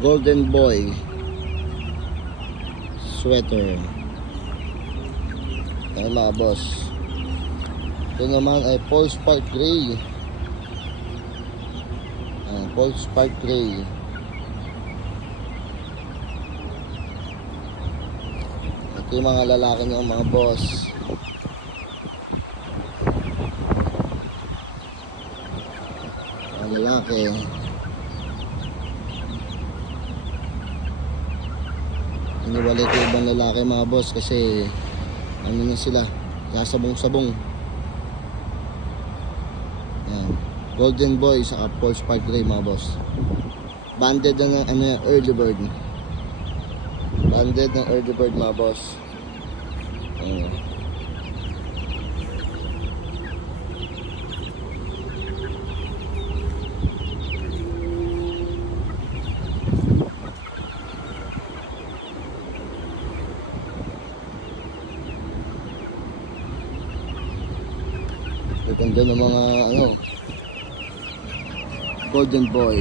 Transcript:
Golden Boy sweater. Ayan mga boss. Ito naman ay Paul Spark Gray. Ayan, Paul Spark Gray. Ito yung mga lalaki nyo mga boss. Mga lalaki. Iniwalay ko ibang lalaki mga boss kasi ano na sila, sasabong-sabong. Ayan. Golden Boy sa Paul Spark Gray mga boss. Banded na ano, early bird. Banded ng early bird mga boss. Ayan. Ganda ng mga ano, Golden Boy.